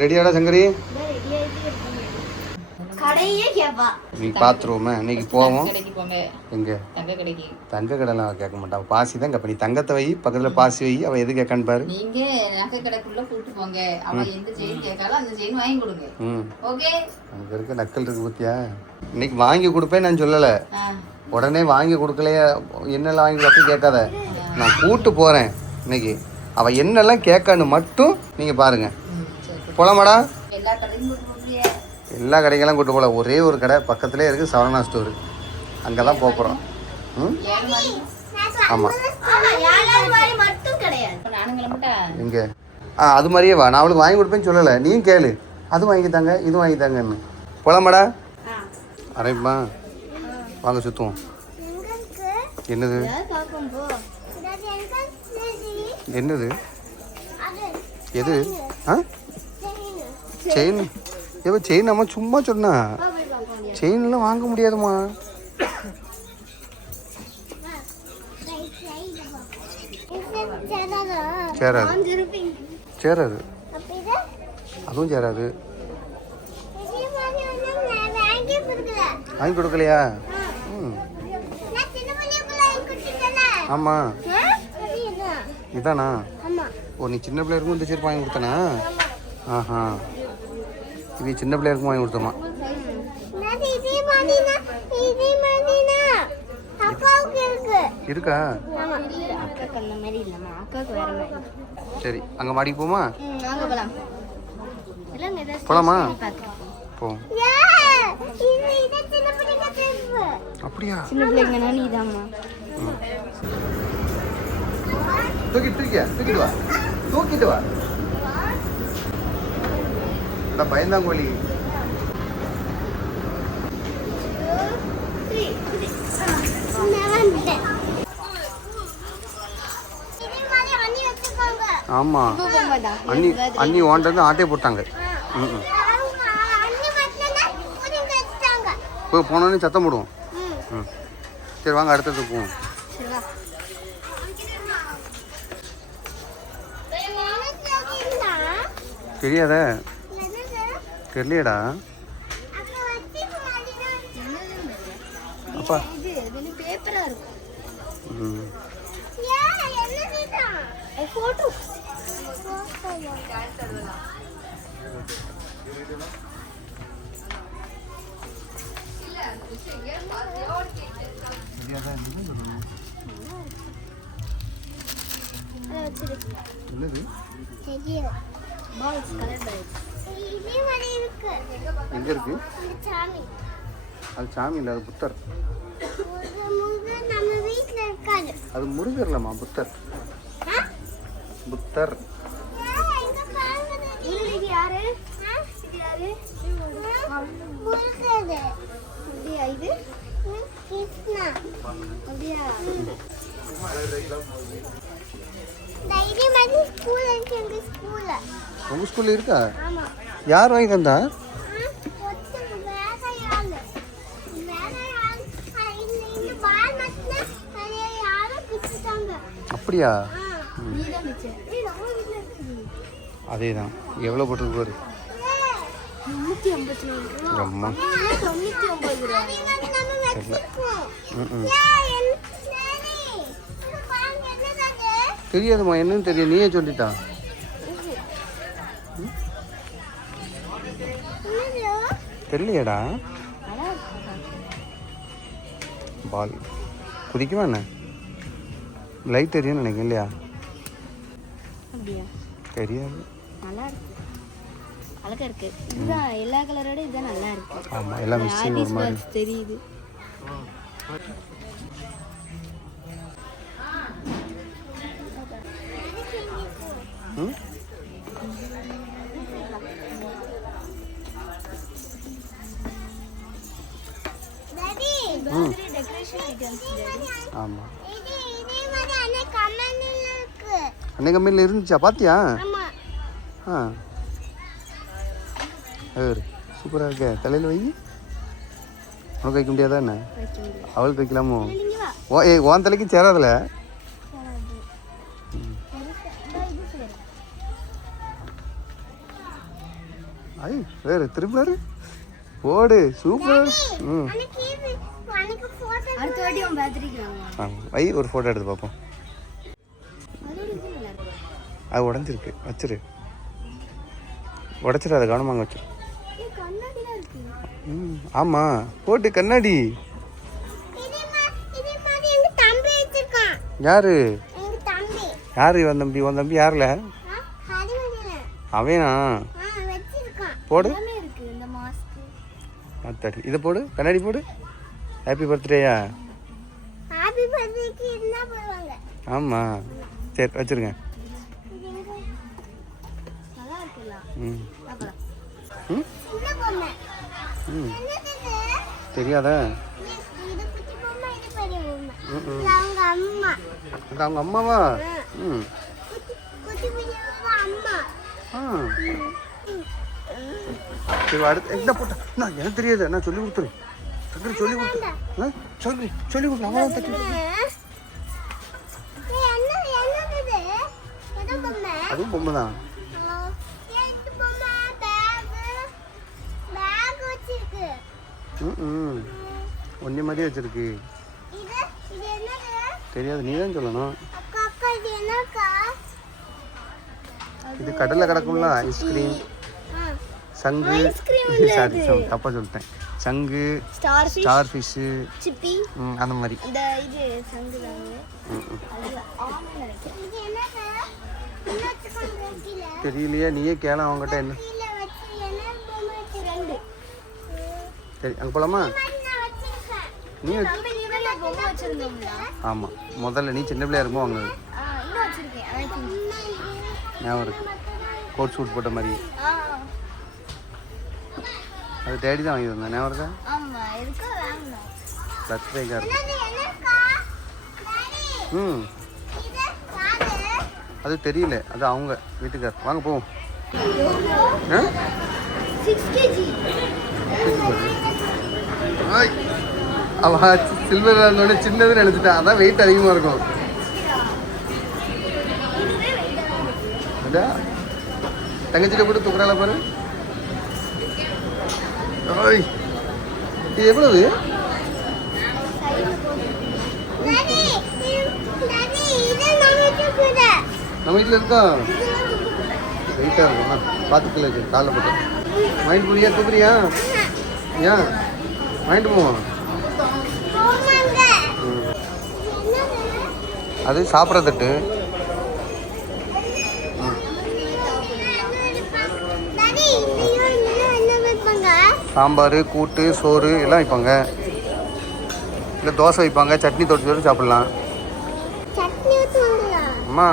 ரெடியாடா சங்கரி? நீ பாத்துருவோமே இன்னைக்கு போவோம். எங்க தங்க கடைலாம் கேட்க மாட்டான், பாசி தான் கேட்ப. நீ தங்கத்தை வை பக்கத்துல, பாசி வை. அவ எது கேட்கான்னு பாரு. நீங்க நகை கடைக்குள்ள கூட்டு போங்க. அவ எந்த செயின் கேட்காலும் அந்த செயின் வாங்கி கொடுங்க. ஓகே, அங்க இருக்க நக்கல் இருக்கு பத்தியா. இன்னைக்கு வாங்கி கொடுப்பேன் நான் சொல்லல. உடனே வாங்கி கொடுக்கலையா, என்னெல்லாம் வாங்கி கொடுப்ப கேட்காத. நான் கூட்டு போறேன் இன்னைக்கு. அவ என்னெல்லாம் கேட்கான்னு மட்டும் நீங்க பாருங்க. போலாமாடா? எல்லா கடைக்கெல்லாம் கூட்டு போகல. ஒரே ஒரு கடை பக்கத்துலேயே இருக்குது, சரவணா ஸ்டோரு. அங்கே தான் போகிறோம். ஆமாம். எங்கே? அது மாதிரியே வா. நான் அவளுக்கு வாங்கி கொடுப்பேன்னு சொல்லலை. நீயும் கேளு. அது வாங்கித்தாங்க, இது வாங்கித்தாங்கன்னு. போலாமாடா? அரைப்பா வாங்க சுற்றுவோம். என்னது என்னது எது? செயின்? ஏவ செயின் அம்மா சும்மா சொன்னா. செயின்லாம் வாங்க முடியாதுமா. சேராது சேராது, அதுவும் சேராது. வாங்கி கொடுக்கலையா? ஆமா இதானா? ஓ, நீ சின்ன பிள்ளை இருக்கும் இந்த செருப்பு வாங்கி கொடுத்தனா? ஆஹா, இது சின்ன பிள்ளையா இருக்கும் வாங்கி கொடுத்தோமா? இருக்கா? சரி, அங்க மாடிக்கு போமா? போலாமா? போ. அப்படியா? சின்ன பிள்ளைங்க நீதாம்மா. தூக்கிட்டு வா, தூக்கிட்டு வா. பயந்தாங்கோலி. ஆமா, அண்ணி ஓண்டது ஆட்டே போட்டாங்க. போய் போனோடனே சத்தம் போடுவோம். சரி வாங்க, அடுத்தது போவோம். தெரியாத? தெரியலடா. அப்பா எங்க இருக்கு? அது சாமி இல்ல, அது புத்தர். அது முருகர்லமா, புத்தர். புத்தர். உங்க ஸ்கூல்ல இருக்கா? யார் வாங்கி தந்தா? அப்படியா? அதேதான். எவ்வளோ போட்டுருக்கு பாரு. அம்மா தெரியாதுமா, என்னன்னு தெரியும், நீயே சொல்லிட்டா. தெரியலையடா. பால் குதிக்குமா என்ன? லைட் தெரியும் நினைக்கிறேன் இல்லையா? தெரியாது. நல்லா இருக்கு, அழகா இருக்கு. இதுதான் எல்லா கலரோட இதுதான் நல்லா இருக்கு. ஆமா, எல்லாம் மிக்சிங் ஒரு மாதிரி தெரியுது. ஆமா, அன்னைக்கு கம்பெனியில் இருந்துச்சா? பார்த்தியா? சூப்பராக இருக்க. தலையில் வை. உனக்கு வைக்க முடியாதா என்ன? அவளுக்கு வைக்கலாமோ? உன் தலைக்கு சேராதுல. ஐ வேறு திருப்பாரு ஓடு சூப்பர். ம் அடுத்த வாட்டி அவன் பேட்டரிக்கு வை ஒரு ஃபோட்டோ எடுத்து பார்ப்போம். அது உடஞ்சிருக்கு வச்சிரு. உடச்சிடாத கவனமாங்க வச்சிரு. ம் ஆமாம் போட்டு கண்ணாடி. யாரு யாரு இவன் தம்பி? உன் தம்பி யாருல அவனா? போடு அத்தாடி இதை போடு கண்ணாடி போடு. ஹாப்பி பர்த்டேயா? ஆமாம் சரி வச்சிருங்க. ம் ம் ம் தெரியாதா? அவங்க அம்மாவா? ம் சரி அடுத்து என்ன போட்ட? நான் எனக்கு தெரியாது. நான் சொல்லி கொடுத்துரு. சொல்லி கொடுத்துரு. சொல்லி கொடுத்து அவன் தட்டி. அதுவும் பொம்மை தான். ம் ஒன்னே மாதிரியே வச்சிருக்கு. தெரியாது நீ தான் சொல்லணும். இது கடல்ல கிடக்கும்ல ஐஸ்கிரீம் சங்கு. சாரி தப்பா சொல்லிட்டேன். சங்கு ஸ்டார் ஃபிஷ் அந்த மாதிரி. தெரியலையே நீயே கேள அவங்ககிட்ட. என்ன சரி அங்கே போலாமா? நீ ஆமாம் முதல்ல நீ சின்ன பிள்ளையா இருக்குமோ அங்கே ஞாபகம் இருக்கு. கோட் சூட் போட்ட மாதிரி அது டேடி தான் வாங்கி தந்தேன். ஞாபகம் இருக்கா? பர்த்டேக்காக இருக்கு. ம் அது தெரியல. அது அவங்க வீட்டுக்கார். வாங்க போவோம். அவன் சில்வர் இருந்தோட சின்னதுன்னு நினைச்சிட்டான். அதான் வெயிட் அதிகமாக இருக்கும். தங்கச்சிட்ட போட்டு தூக்குறாளா பாரு. இது எவ்வளவு? நம்ம வீட்டில் இருக்கா? வெயிட்டாக இருக்கும். பார்த்துக்கல காலைல போட்டு வாங்கிட்டு போறியா? தூக்குறியா? ஏன் வாங்கிட்டு போவோம். அது சாப்பிட்ற தட்டு. சாம்பார் கூட்டு சோறு எல்லாம் வைப்பாங்க. இல்லை தோசை வைப்பாங்க. சட்னி தொட்டு தொட்டு சாப்பிட்லாம். அம்மா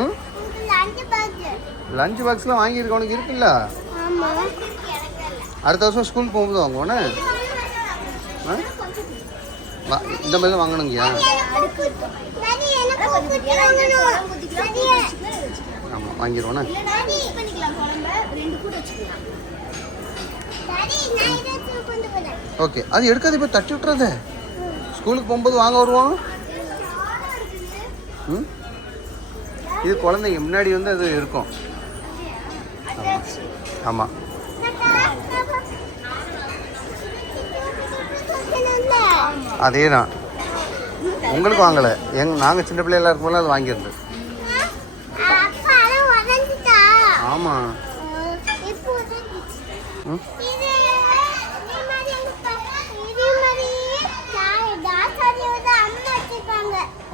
ம் லஞ்ச் பாக்ஸ்லாம் வாங்கியிருக்க உனக்கு இருக்குல்ல? அடுத்த வருஷம் ஸ்கூல் போகும்போது வாங்குவோண்ணே. இந்த மாதிரி தான் வாங்கணுங்கய்யா. ஆமாம் வாங்கிடுவோண்ணே. ஓகே அது எடுக்காது. இப்போ தட்டி விட்டுறத ஸ்கூலுக்கு போகும்போது வாங்க வருவோம். ம் இது குழந்தைங்க முன்னாடி வந்து அது இருக்கும். ஆமாம் அதே தான் உங்களுக்கு வாங்கலை. நாங்கள் சின்ன பிள்ளைலாம் இருக்கும்போது அது வாங்கியிருந்து. ஆமாம்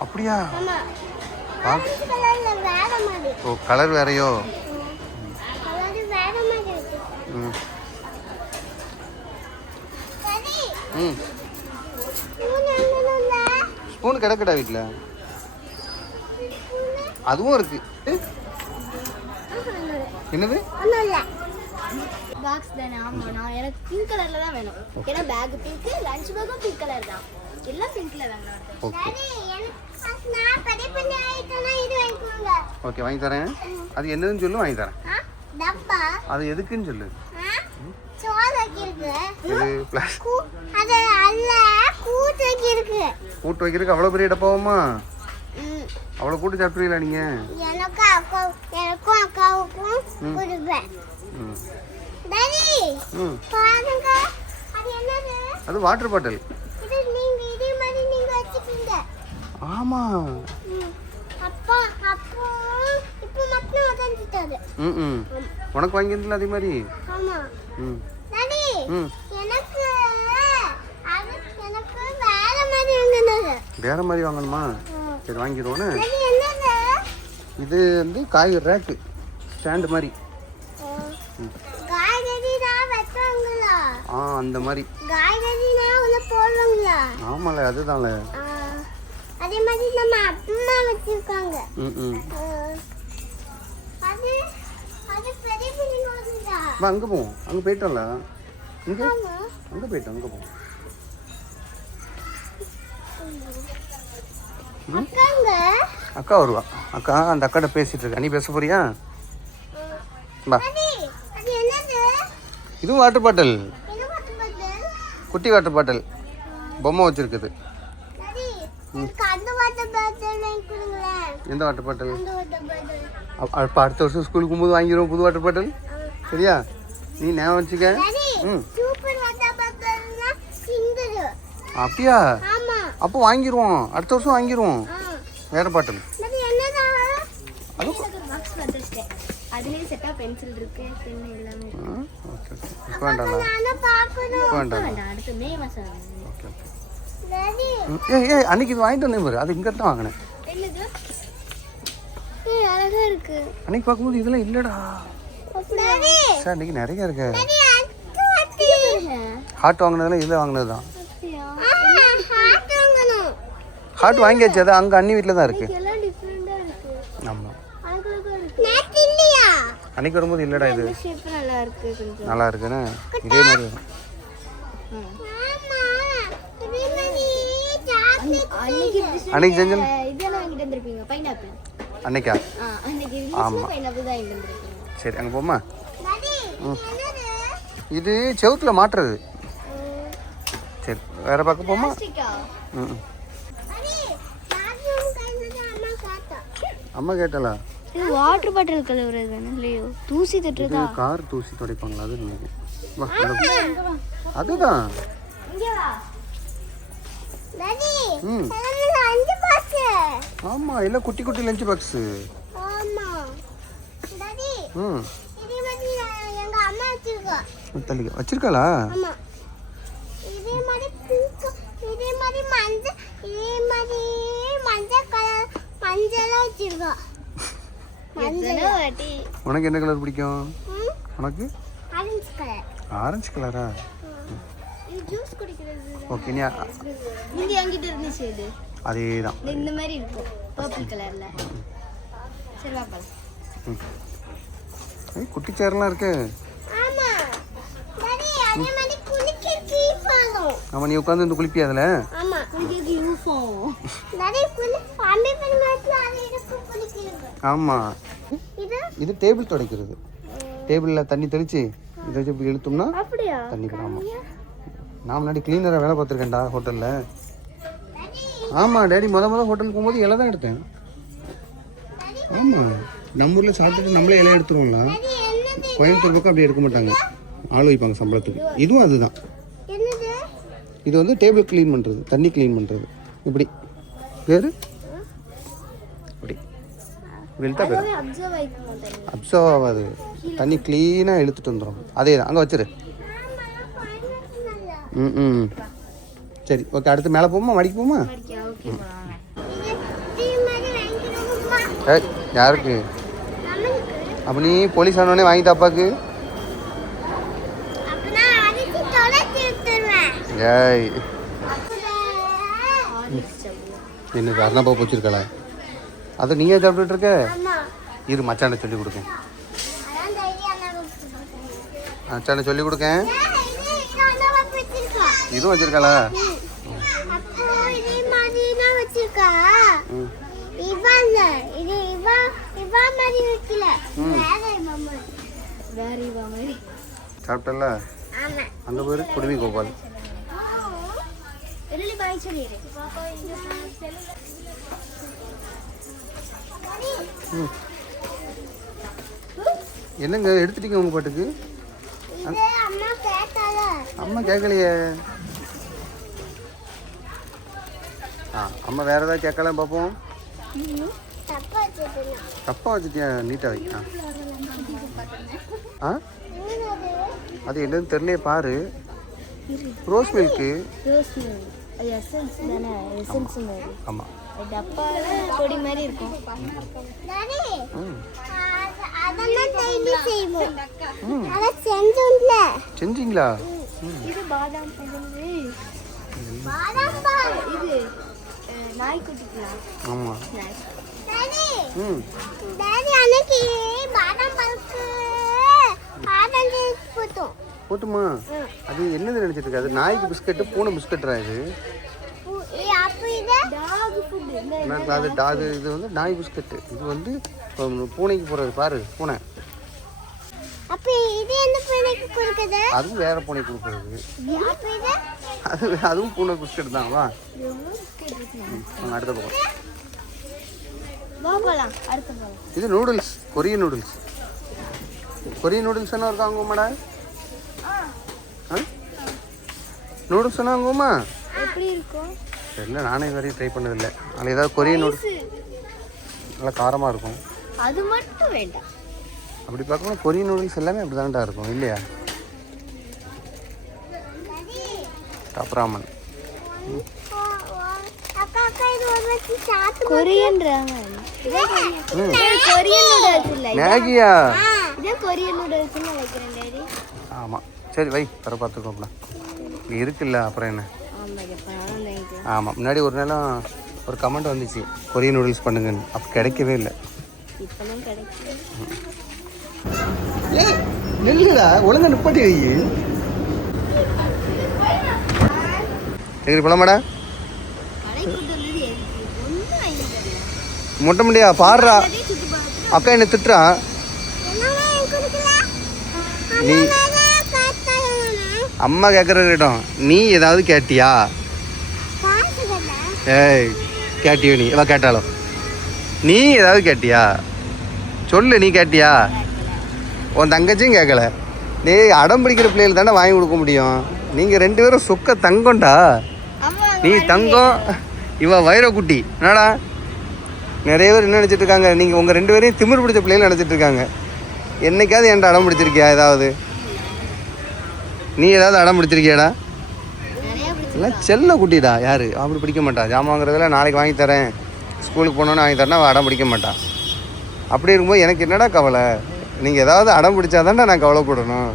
அப்படியா? ஓ கலர் வேறையோ? ம் ம் ஸ்பூன் கிடக்குடா வீட்டில். அதுவும் இருக்கு. என்னது பாக்ஸ் தானே? ஆமா நான் எனக்கு பிங்க் கலர்ல தான் வேணும். ஏன்னா பேக் பிங்க், லஞ்ச் பேக்கும் பிங்க் கலர் தான். எல்லாம் பிங்க்ல வேணும். ஓகே ஓகே வாங்கி தரேன். அது என்னதுன்னு சொல்லு வாங்கி தரேன். டப்பா அது எதுக்குன்னு சொல்லு. சோறு வைக்கிறது. இது பிளாஸ். அது அல்ல கூட்டு வைக்கிறது. கூட்டு வைக்கிறதுக்கு அவ்வளோ பெரிய டப்பாவுமா? அவ்வளோ கூட்டு சாப்பிட்றீங்களா நீங்கள்? எனக்கும் அக்காவுக்கும் கொடுப்பேன். டாடி பாருங்க, அது என்னது? அது வாட்டர் பாட்டில். இது நீங்க இதே மாதிரி நீங்க வச்சிட்டீங்க. ஆமா. அப்பா அப்போ இப்போ மட்டும் வந்துட்டாரு. உனக்கு வாங்கியிருந்தல அதே மாதிரி. ஆமா. டாடி எனக்கு வேற மாதிரி வாங்கணும். வேற மாதிரி வாங்கணுமா? சரி வாங்கிடுவோன்னு. டாடி என்னது? இது வந்து காய் ரேக்கு ஸ்டாண்ட் மாதிரி. காய்கறினா வெட்டுவாங்களா? அந்த மாதிரி. காய்கறினா உள்ள போடுவாங்களா? ஆமால, அதுதான்ல. அதே மாதிரி நம்ம அம்மா வச்சிருக்காங்க. அது அது பெரிய பில்டிங் வருதா? வா அங்க போவோம். அங்க போய்ட்டோம்ல. இங்க அங்க போய்ட்டோம். அங்க போவோம். அக்காங்க அக்கா வருவா. அக்கா அந்த அக்காட்ட பேசிட்டு இருக்கா. நீ பேச போறியா? வா. அது என்னது? இது வாட்டர் பாட்டில். என்ன வாட்டர் பாட்டில்? குட்டி வாட்டர் பாட்டில். பொம்மை வச்சிருக்குது. டாடி எனக்கு அந்த வாட்டர் பாட்டில் வாங்கி கொடுங்களே. எந்த வாட்டர் பாட்டில்? அந்த வாட்டர் பாட்டில். அப்ப அடுத்த வருஷம் ஸ்கூலுக்கு போகும்போது வாங்கிடுவோம் புது வாட்டர் பாட்டில். சரியா? நீ ஞாபகம் வச்சுக்க. சூப்பர் வாட்டர் பாட்டில்னா சிந்தரு. அப்படியா? ஆமா. அப்போ வாங்கிடுவோம். அடுத்த வருஷம் வாங்கிடுவோம் வேற பாட்டில். டாடி என்னடா? அது பாக்ஸ் வந்துட்டேன். அதுலயே செட்டா பென்சில் இருக்கு, பென் எல்லாமே இருக்கு. ஓகே. இப்போ வேண்டாம்ல. நான் பார்க்கணும். இப்போ வேண்டாம். அடுத்த மே மாசம். ஓகே. டாடி ஏய் அன்னைக்கு இது வாங்கிட்டு வந்தேன் பாரு. அது இங்க தான் வாங்கினேன். என்னது? அழகா இருக்கு. அன்னைக்கு பார்க்கும்போது இதெல்லாம் இல்லடா. டாடி சார் அன்னைக்கு நிறைய இருக்கு. டாடி அத்தி ஹார்ட் வாங்கினதெல்லாம் இதில் வாங்கினது தான். ஹார்ட் வாங்கணும். ஹார்ட் வாங்கியாச்சு. அது அங்கே அண்ணி வீட்டில் தான் இருக்கு. எல்லாம் டிஃபரெண்டா இருக்கு. ஆமாம். அழகா இருக்கு. நேத்து இல்லையா? அன்னைக்கு வரும்போது இல்லடா இது. இந்த ஷேப் நல்லா இருக்கு கொஞ்சம். நல்லா இருக்குன்னு இதே மாதிரி வரும். ஆமா. இதே மாதிரி சாக்லேட் அன்னைக்கு செஞ்சல் இதெல்லாம் வாங்கிட்டு வந்திருப்பீங்க. பைனாப்பிள். அன்னைக்கா? அன்னைக்கு இருந்துச்சுன்னா பைனாப்பிள் தான் வாங்கிட்டு வந்திருப்பீங்க. சரி அங்கே போமா. டாடி என்னது? இது செவுத்துல மாட்டுறது. சரி வேற பார்க்க போமா? ஸ்டிக்கா? டாடி பாத்ரூம் கையில அம்மா காட்டா. அம்மா கேட்டலா? இது வாட்டர் பாட்டில் கலவுறது தானே இல்லையோ? தூசி தட்டுறதா? இது கார் தூசி துடைப்பாங்களா? அது நினைக்கு. வா அதுதான். இங்க வா. டாடி ம் அதுல 5 பாக்ஸ். ஆமா எல்லாம் குட்டி குட்டி லஞ்ச் பாக்ஸ். ஆமா. டாடி இதே மாதிரி எங்க அம்மா வச்சிருக்கா. தள்ளி வச்சிருக்காளா? ஆமா. இதே மாதிரி பிங்க், இதே மாதிரி மஞ்சள், இதே மாதிரி மஞ்சள் கலர் மஞ்சளா வச்சிருக்கா. மஞ்சள் வாட்டி. உனக்கு என்ன கலர் பிடிக்கும்? உனக்கு ஆரஞ்சு கலர். ஆரஞ்சு கலரா? இது ஜூஸ் குடிக்கிறது. ஓகே நீ இந்த என்கிட்ட இருந்துச்சு இது. அதேதான். இந்த மாதிரி இருக்கும் பர்பிள் கலர்ல. சரி வா போலாம். ஏய் குட்டி சேர்லாம் இருக்கு. ஆமா. டாடி அதே மாதிரி குளிக்கிறதுக்கு யூஃபாகும். ஆமா நீ உட்கார்ந்து இந்த குளிப்பியா அதுல? ஆமா குளிக்கிறதுக்கு யூஃபாகும். டாடி அம்மி பண்ணி மாதிரி அது இருக்கு குளிக்கிறது. ஆமா. இது டேபிள் துடைக்கிறது. டேபிளில் தண்ணி தெளிச்சு இதை வச்சு இப்படி இழுத்தோம்னா அப்படியா? தண்ணி போடாமா. நான் முன்னாடி கிளீனராக வேலை பார்த்துருக்கேன்டா ஹோட்டலில். ஆமாம் டேடி முத ஹோட்டலுக்கு போகும்போது இலை தான் எடுத்தேன். ஆமாம் நம்ம ஊரில் சாப்பிட்டுட்டு நம்மளே இலை எடுத்துருவோம்ல. கோயம்புத்தூர் பக்கம் அப்படி எடுக்க மாட்டாங்க. ஆள் வைப்பாங்க சம்பளத்துக்கு. இதுவும் அதுதான். இது வந்து டேபிள் க்ளீன் பண்ணுறது, தண்ணி க்ளீன் பண்ணுறது. இப்படி பேர் இப்படி வெளுத்தா பேர் அப்சர்வ் ஆகாது. தண்ணி க்ளீனாக இழுத்துட்டு வந்துடும். அதே தான் அங்கே வச்சிரு. சரி ஓகே அடுத்து மேலே போமா மடிக்கு போமா? ஏய் யாருக்கு? அப்போ நீ போலீஸ் ஆனோடனே வாங்கி தாப்பாக்கு. ஏய் என்ன அர்ணப்பா போச்சிருக்கல? அதை நீயே சாப்பிட்டுட்டு இருக்க. இரு மச்சான சொல்லி கொடுக்கேன். மச்சான சொல்லி கொடுக்கேன். இதுவும் வச்சிருக்காளா? சாப்பிட்டல அந்த பேரு குடுமி கோபால். ம். என்னங்க எடுத்துட்டீங்க உங்கள் பாட்டுக்கு? அம்மா கேட்கலையே. அம்மா வேறு ஏதாவது கேட்கலாம் பார்ப்போம். தப்பா வச்சுட்டியா? நீட்டாக வை. அது என்னன்னு தெரியலையே பாரு. Rose milk. ஆமாம். பொடி மாதிரி இருக்கும். செஞ்சீங்களா? இது பாதாம் இது நாய்க்குட்டிக்கலாம். ஆமாம். போட்டுமா? அது என்னது நினைச்சிட்டு இருக்கு? அது நாய்க்கு பிஸ்கட்டு, பூனை பிஸ்கட்ரா இது? அது டாக். இது வந்து நாய் பிஸ்கட்டு. இது வந்து பூனைக்கு போடுறது பாரு, பூனை. அதுவும் வேற பூனைக்கு கொடுக்குறது. அதுவும் பூனை பிஸ்கட் தான். வா அடுத்த பக்கம். இது noodles, Korean noodles. Korean noodles என்ன இருக்கா அங்கம்மாடா? நூடுல்ஸ் என்ன அங்கம்மா? தெரியல, நானே வரையும் ட்ரை பண்ணதில்லை. அதில் ஏதாவது கொரியன் நூடுல்ஸ் நல்லா காரமாக இருக்கும். அது மட்டும் வேண்டாம். அப்படி பார்க்கணும் கொரியன் நூடுல்ஸ் எல்லாமே அப்படி தான்டா இருக்கும் இல்லையா? டாப் ராமன். மேகியா? ஆமாம். சரி வை, வர பார்த்துக்கோப்பா. இங்கே இருக்குல்ல, அப்புறம் என்ன? ஆமாம். முன்னாடி ஒரு நேரம் ஒரு கமெண்ட் வந்துச்சு, கொரியன் நூடுல்ஸ் பண்ணுங்கன்னு. அப்போ கிடைக்கவே இல்லை. நெல்லுடா ஒழுங்கா நிப்பாட்டி வை. எங்கே போலாமாடா? முட்ட முடியா? பாடுறா அக்கா என்ன திட்டுறா. நீ அம்மா கேட்குறட்டும், நீ ஏதாவது கேட்டியா? ஏய் கேட்டியோ? நீ எல்லாம் கேட்டாலோ? நீ ஏதாவது கேட்டியா சொல்லு. நீ கேட்டியா? உன் தங்கச்சியும் கேட்கல. டேய் அடம் பிடிக்கிற பிள்ளைகள் தானே வாங்கி கொடுக்க முடியும். நீங்கள் 2 பேரும் சொக்க தங்கம்டா. நீ தங்கம், இவ வைரக்குட்டி. என்னடா நிறைய பேர் என்ன நினச்சிட்டு இருக்காங்க, நீங்கள் உங்கள் 2 பேரையும் திமிர் பிடிச்ச பிள்ளைகள் நினச்சிட்டு இருக்காங்க. என்னைக்காவது என்கிட்ட அடம் பிடிச்சிருக்கியா? ஏதாவது நீ ஏதாவது அடம் பிடிச்சிருக்கியாடா? இல்லை செல்ல குட்டிடா. யார் அப்படி பிடிக்க மாட்டா. ஜாமான் வாங்குறதுல நாளைக்கு வாங்கி தரேன், ஸ்கூலுக்கு போனோன்னு வாங்கி தரேன்னா அவள் அடம் பிடிக்க மாட்டான். அப்படி இருக்கும்போது எனக்கு என்னடா கவலை? நீங்கள் ஏதாவது அடம் பிடிச்சாதான்டா நான் கவலைப்படணும்.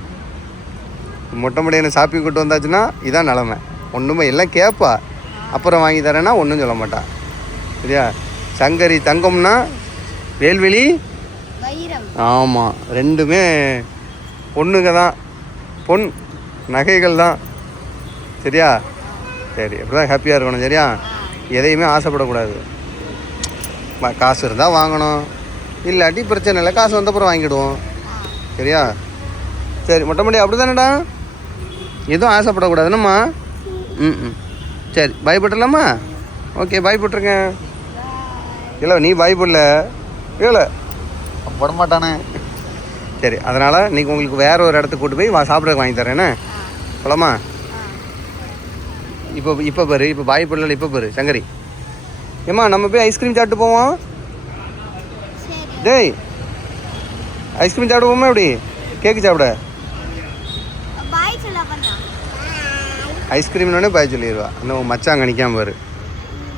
மொட்டை முடியான ஷாப்பிங் கூட்டு வந்தாச்சுன்னா இதான் நிலமை. ஒன்றுமே எல்லாம் கேட்பா, அப்புறம் வாங்கி தரேன்னா ஒன்றும் சொல்ல மாட்டான். சரியா? சங்கரி தங்கம்னா வேல்வெளி ஆமாம், ரெண்டுமே பொண்ணுங்க தான், பொன் நகைகள் தான். சரியா? சரி, அப்படி தான் ஹாப்பியாக இருக்கணும். சரியா? எதையுமே ஆசைப்படக்கூடாது. காசு இருந்தால் வாங்கணும், இல்லாட்டி பிரச்சனை இல்லை, காசு வந்தப்புறம் வாங்கிடுவோம். சரியா? சரி மொட்டை முடி அப்படி தானேடா, எதுவும் ஆசைப்படக்கூடாதுன்னம்மா. ம் சரி பாய் போட்டுடலாமா? ஓகே பாய் போட்டுருங்க. இல்லை நீ பாய் போடல, இல்லை போட மாட்டானே. சரி, அதனால் இன்றைக்கி உங்களுக்கு வேறு ஒரு இடத்துக்கு கூட்டு போய் சாப்பிட வாங்கி தரேன்னு போலாமா? இப்போ பாரு, இப்போ பாய் போடல, இப்போ பாரு சங்கரி. ஏம்மா நம்ம போய் ஐஸ்கிரீம் சாப்பிட்டு போவோம். டேய் ஐஸ்கிரீம் சாப்பிட போமா? எப்படி கேக்கு சாப்பிட? ஐஸ்கிரீம்னோடனே பாய் சொல்லிடுவா. இன்னும் மச்சாங்க நிற்காம பாரு.